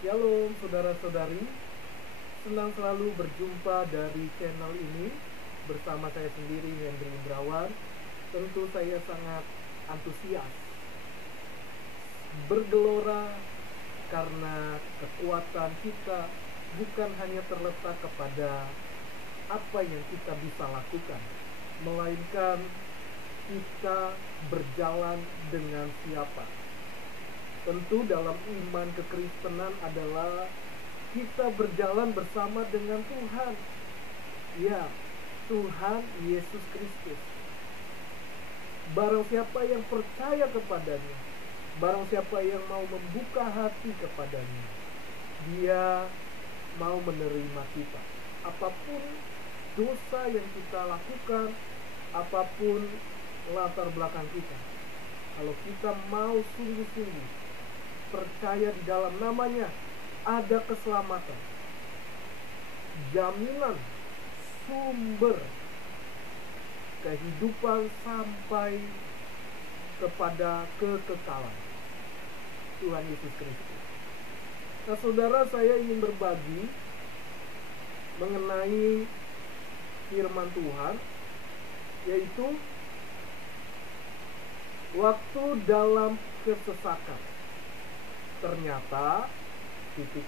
Shalom saudara-saudari, senang selalu berjumpa dari channel ini bersama saya sendiri Hendri Indrawan. Tentu saya sangat antusias bergelora karena kekuatan kita bukan hanya terletak kepada apa yang kita bisa lakukan, melainkan kita berjalan dengan siapa. Tentu dalam iman kekristenan adalah kita berjalan bersama dengan Tuhan. Ya, Tuhan Yesus Kristus. Barang siapa yang percaya kepadanya, barang siapa yang mau membuka hati kepadanya, dia mau menerima kita. Apapun dosa yang kita lakukan, apapun latar belakang kita, kalau kita mau sungguh-sungguh percaya di dalam namanya, ada keselamatan, jaminan, sumber kehidupan sampai kepada kekekalan. Tuhan Yesus Kristus. Nah saudara, saya ingin berbagi mengenai firman Tuhan, yaitu waktu dalam kesesakan. Ternyata titik.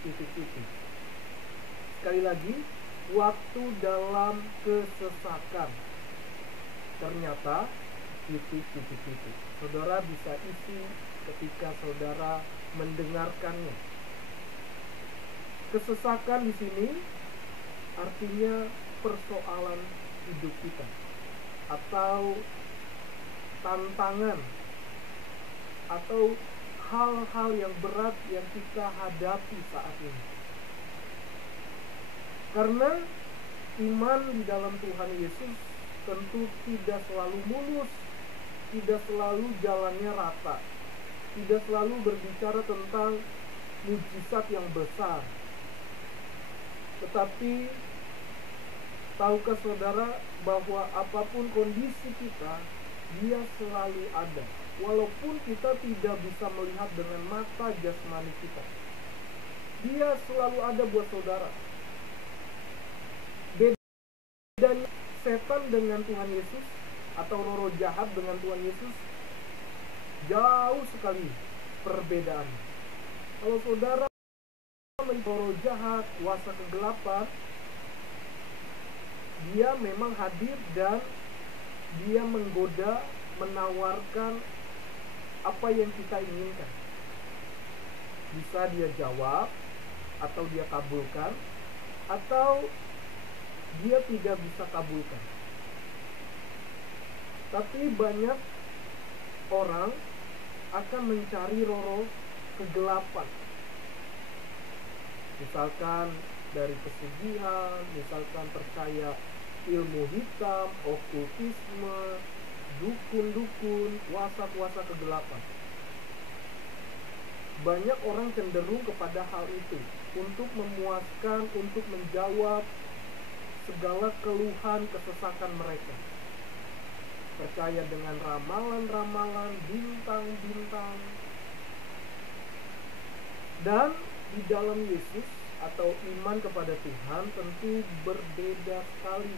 Sekali lagi, waktu dalam kesesakan. Ternyata titik. Saudara bisa isi ketika saudara mendengarkannya. Kesesakan di sini artinya persoalan hidup kita atau tantangan atau hal-hal yang berat yang kita hadapi saat ini. Karena iman di dalam Tuhan Yesus tentu tidak selalu mulus, tidak selalu jalannya rata, tidak selalu berbicara tentang mujizat yang besar. Tetapi tahukah saudara bahwa apapun kondisi kita, dia selalu ada. Walaupun kita tidak bisa melihat dengan mata jasmani kita, dia selalu ada buat saudara. Bedanya setan dengan Tuhan Yesus atau roh jahat dengan Tuhan Yesus jauh sekali perbedaan. Kalau saudara roh jahat, kuasa kegelapan, dia memang hadir dan dia menggoda, menawarkan apa yang kita inginkan. Bisa dia jawab, atau dia kabulkan, atau dia tidak bisa kabulkan. Tapi banyak orang akan mencari roh kegelapan. Misalkan dari pesugihan, misalkan percaya ilmu hitam, okultisme, dukun-dukun, kuasa-kuasa kegelapan. Banyak orang cenderung kepada hal itu untuk memuaskan, untuk menjawab segala keluhan kesesakan mereka. Percaya dengan ramalan-ramalan, bintang-bintang. Dan di dalam Yesus atau iman kepada Tuhan tentu berbeda sekali,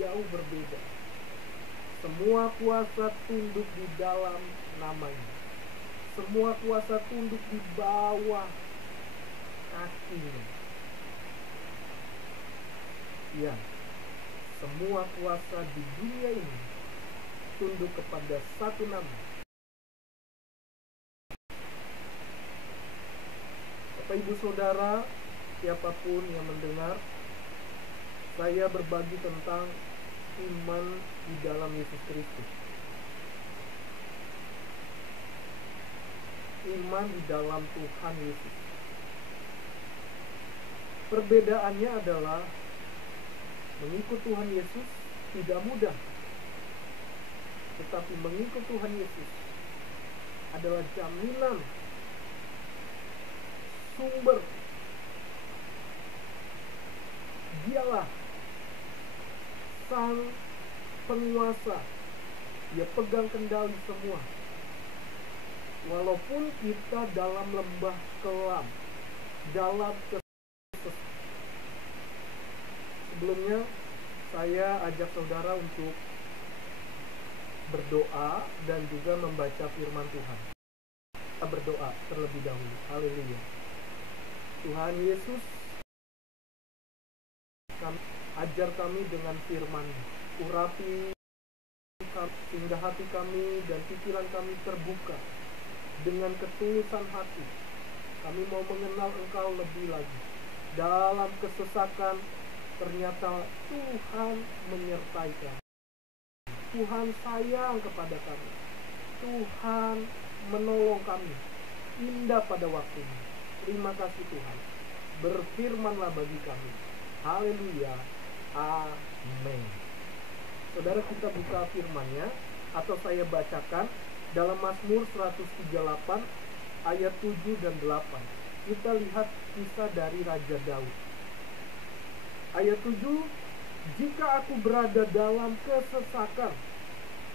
jauh berbeda. Semua kuasa tunduk di dalam namanya. Semua kuasa tunduk di bawah kakinya. Ya, semua kuasa di dunia ini tunduk kepada satu nama. Bapak Ibu Saudara, siapapun yang mendengar, saya berbagi tentang iman di dalam Yesus Kristus. Iman di dalam Tuhan Yesus. Perbedaannya adalah mengikut Tuhan Yesus tidak mudah. Tetapi mengikut Tuhan Yesus adalah jaminan, sumber. Dialah sang penguasa. Dia pegang kendali semua. Walaupun kita dalam lembah kelam, dalam kesesakan. Sebelumnya saya ajak saudara untuk berdoa dan juga membaca firman Tuhan. Kita berdoa terlebih dahulu. Haleluya. Tuhan Yesus, ajar kami dengan firman-Mu. Urapi kami, sehingga hati kami dan pikiran kami terbuka dengan ketulusan hati. Kami mau mengenal Engkau lebih lagi. Dalam kesesakan, ternyata Tuhan menyertai kami. Tuhan sayang kepada kami. Tuhan menolong kami. Indah pada waktunya. Terima kasih Tuhan. Berfirmanlah bagi kami. Haleluya. Amin. Saudara, kita buka firman-Nya atau saya bacakan dalam Mazmur 138 ayat 7 dan 8. Kita lihat kisah dari Raja Daud. Ayat 7, jika aku berada dalam kesesakan,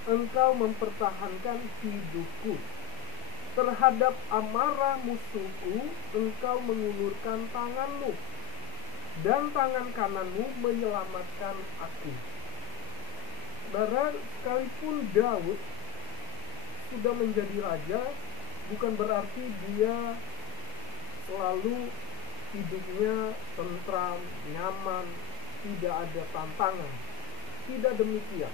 Engkau mempertahankan hidupku. Terhadap amarah musuhku, Engkau mengulurkan tangan-Mu, dan tangan kanan-Mu menyelamatkan aku. Saudara, sekalipun Daud sudah menjadi raja, bukan berarti dia selalu hidupnya tentram, nyaman, tidak ada tantangan. Tidak demikian.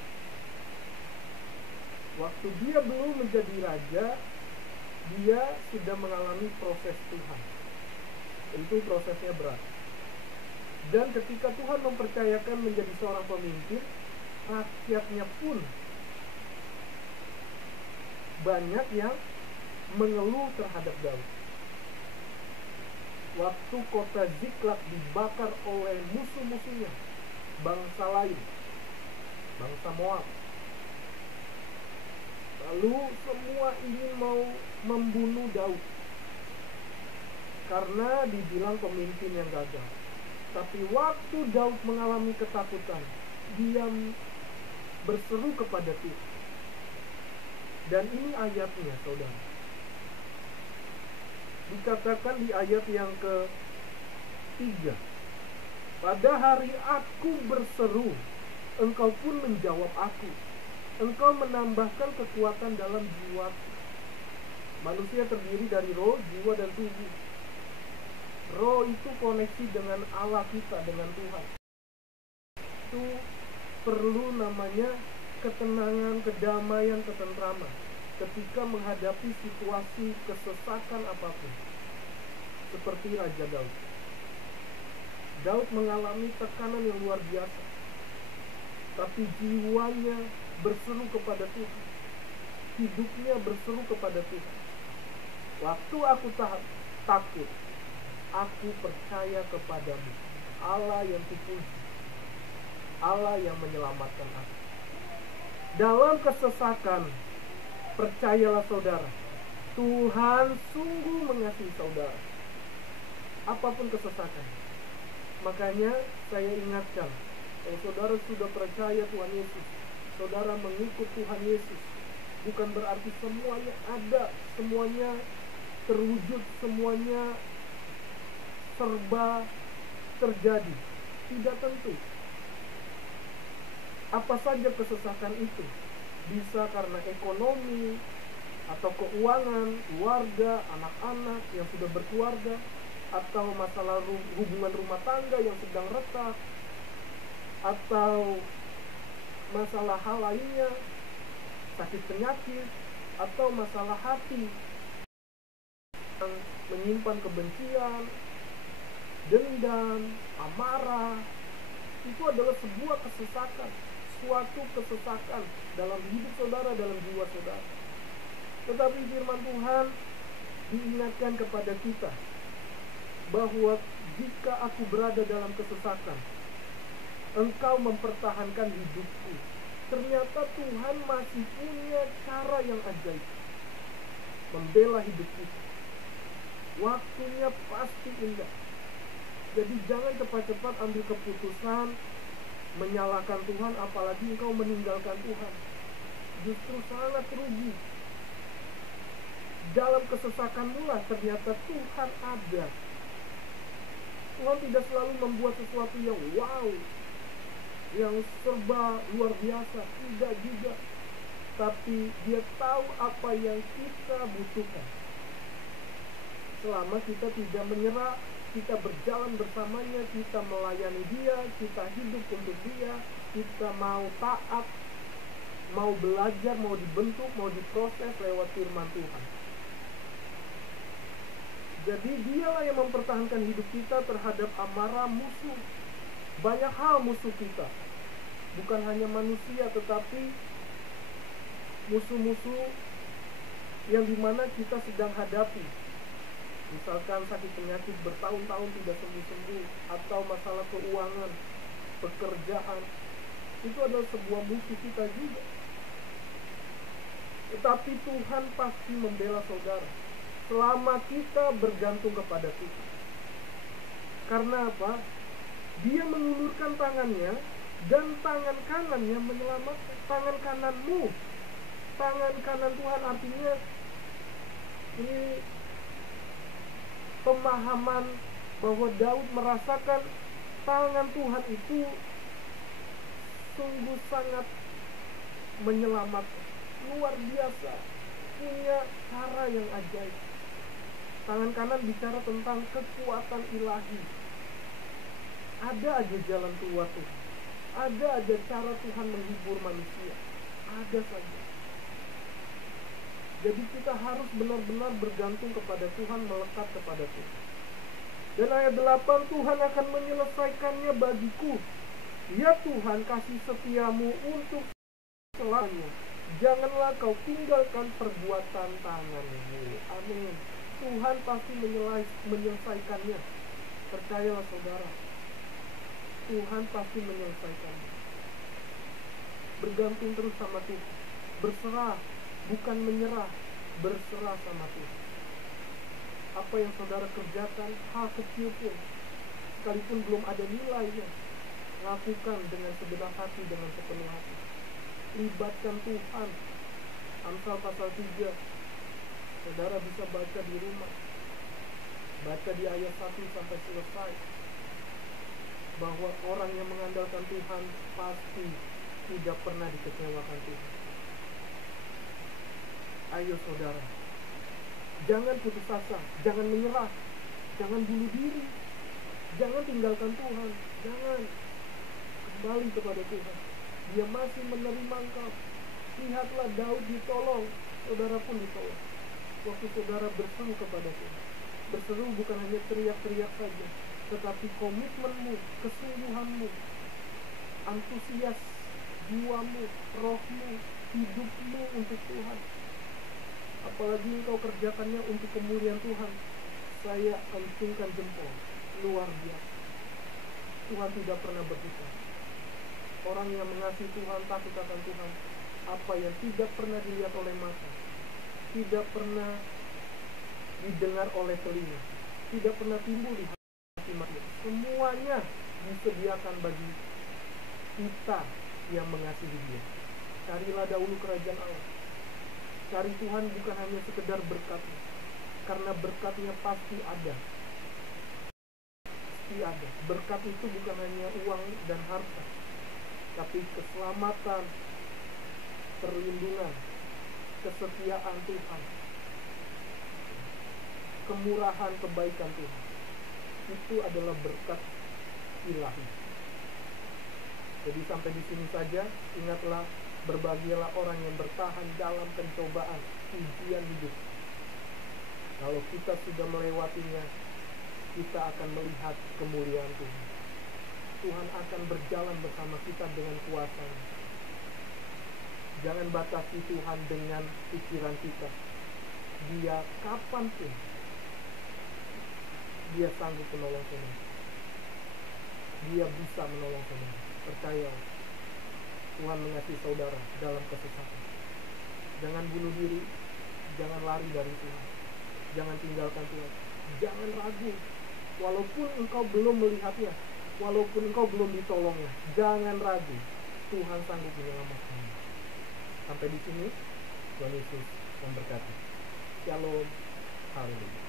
Waktu dia belum menjadi raja, dia sudah mengalami proses Tuhan. Tentu prosesnya berat. Dan ketika Tuhan mempercayakan menjadi seorang pemimpin, rakyatnya pun banyak yang mengeluh terhadap Daud. Waktu kota Ziklag dibakar oleh musuh-musuhnya, bangsa lain, bangsa Moab. Lalu semua ingin mau membunuh Daud karena dibilang pemimpin yang gagal. Tapi waktu Daud mengalami ketakutan, dia berseru kepada Tuhan. Dan ini ayatnya, saudara. Dikatakan di ayat yang ke-3, pada hari aku berseru, Engkau pun menjawab aku. Engkau menambahkan kekuatan dalam jiwa. Manusia terdiri dari roh, jiwa, dan tubuh. Roh itu koneksi dengan Allah kita, dengan Tuhan. Itu perlu namanya ketenangan, kedamaian, ketentraman ketika menghadapi situasi kesesakan apapun. Seperti Raja Daud. Daud mengalami tekanan yang luar biasa, tapi jiwanya berseru kepada Tuhan. Hidupnya berseru kepada Tuhan. Waktu aku takut, aku percaya kepadamu, Allah yang kupuji, Allah yang menyelamatkan aku. Dalam kesesakan, percayalah saudara, Tuhan sungguh mengasihi saudara. Apapun kesesakan. Makanya saya ingatkan, kalau saudara sudah percaya Tuhan Yesus, saudara mengikut Tuhan Yesus, bukan berarti semuanya ada, semuanya terwujud, semuanya serba terjadi. Tidak tentu. Apa saja kesesakan itu, bisa karena ekonomi atau keuangan, keluarga, anak-anak yang sudah berkeluarga, atau masalah hubungan rumah tangga yang sedang retak, atau masalah hal lainnya, sakit penyakit, atau masalah hati yang menyimpan kebencian, dendam, amarah. Itu adalah sebuah kesesakan, suatu kesesakan dalam hidup saudara, dalam jiwa saudara. Tetapi firman Tuhan diingatkan kepada kita bahwa jika aku berada dalam kesesakan, Engkau mempertahankan hidupku. Ternyata Tuhan masih punya cara yang ajaib membela hidup kita. Waktunya pasti indah. Jadi jangan cepat-cepat ambil keputusan menyalahkan Tuhan, apalagi engkau meninggalkan Tuhan. Justru sangat rugi. Dalam kesesakanmu lah ternyata Tuhan ada Tuhan tidak selalu membuat sesuatu yang wow, yang serba luar biasa, tidak juga. Tapi Dia tahu apa yang kita butuhkan. Selama kita tidak menyerah, kita berjalan bersamanya, kita melayani Dia, kita hidup untuk Dia, kita mau taat, mau belajar, mau dibentuk, mau diproses lewat firman Tuhan. Jadi Dialah yang mempertahankan hidup kita terhadap amarah musuh. Banyak hal musuh kita, bukan hanya manusia, tetapi musuh-musuh yang dimana kita sedang hadapi. Misalkan sakit penyakit bertahun-tahun tidak sembuh-sembuh, atau masalah keuangan, pekerjaan, itu adalah sebuah musuh kita juga. Tetapi Tuhan pasti membela saudara selama kita bergantung kepada Tuhan. Karena apa? Dia mengulurkan tangannya, dan tangan kanannya menyelamatkan. Tangan kananmu, tangan kanan Tuhan, artinya ini pemahaman bahwa Daud merasakan tangan Tuhan itu sungguh sangat menyelamatkan, luar biasa, punya cara yang ajaib. Tangan kanan bicara tentang kekuatan ilahi. Ada aja jalan keluar Tuhan, ada aja cara Tuhan menghibur manusia, ada saja. Jadi kita harus benar-benar bergantung kepada Tuhan, melekat kepada Tuhan. Dan ayat 8, Tuhan akan menyelesaikannya bagiku. Ya Tuhan, kasih setiamu untuk selamanya. Janganlah kau tinggalkan perbuatan tanganmu. Amin. Tuhan pasti menyelesaikannya. Percayalah saudara, Tuhan pasti menyelesaikannya. Bergantung terus sama Tuhan, berserah, bukan menyerah, berserah sama Tuhan. Apa yang saudara kerjakan, hal kecil pun, sekalipun belum ada nilainya, lakukan dengan segenap hati, dengan sepenuh hati. Libatkan Tuhan. Amsal pasal 3, saudara bisa baca di rumah, baca di ayat 1 sampai selesai, bahwa orang yang mengandalkan Tuhan pasti tidak pernah dikecewakan Tuhan. Ayo saudara, jangan putus asa, jangan menyerah, jangan bunuh diri, jangan tinggalkan Tuhan, jangan. Kembali kepada Tuhan, Dia masih menerima engkau. Lihatlah Daud ditolong, saudara pun ditolong. Waktu saudara berseru kepada Tuhan, berseru bukan hanya teriak-teriak saja, tetapi komitmenmu, kesungguhanmu, antusias jiwamu, rohmu, hidupmu untuk Tuhan. Apalagi engkau kerjakannya untuk kemuliaan Tuhan, saya acungkan jempol, luar biasa. Tuhan tidak pernah berpisah. Orang yang mengasihi Tuhan, takut akan Tuhan, apa yang tidak pernah dilihat oleh mata, tidak pernah didengar oleh telinga, tidak pernah timbul di hati manusia, semuanya disediakan bagi kita yang mengasihi Dia. Carilah dahulu kerajaan Allah. Cari Tuhan bukan hanya sekedar berkat-Nya, karena berkat-Nya pasti ada. Pasti ada. Berkat itu bukan hanya uang dan harta, tapi keselamatan, perlindungan, kesetiaan Tuhan, kemurahan, kebaikan Tuhan. Itu adalah berkat ilahi. Jadi sampai di sini saja. Ingatlah, berbahagialah orang yang bertahan dalam pencobaan, ujian hidup. Kalau kita sudah melewatinya, kita akan melihat kemuliaan Tuhan. Tuhan akan berjalan bersama kita dengan kuasa-Nya. Jangan batasi Tuhan dengan pikiran kita. Dia kapanpun, Dia sanggup menolong saudara. Dia bisa menolong saudara. Percaya, Tuhan mengasihi saudara dalam kesesatan. Jangan bunuh diri, jangan lari dari Tuhan, jangan tinggalkan Tuhan, jangan ragu. Walaupun engkau belum melihatnya, walaupun engkau belum ditolongnya, jangan ragu. Tuhan sanggup menyelamatkanmu. Sampai di sini, Tuhan Yesus memberkati. Shalom, haleluya.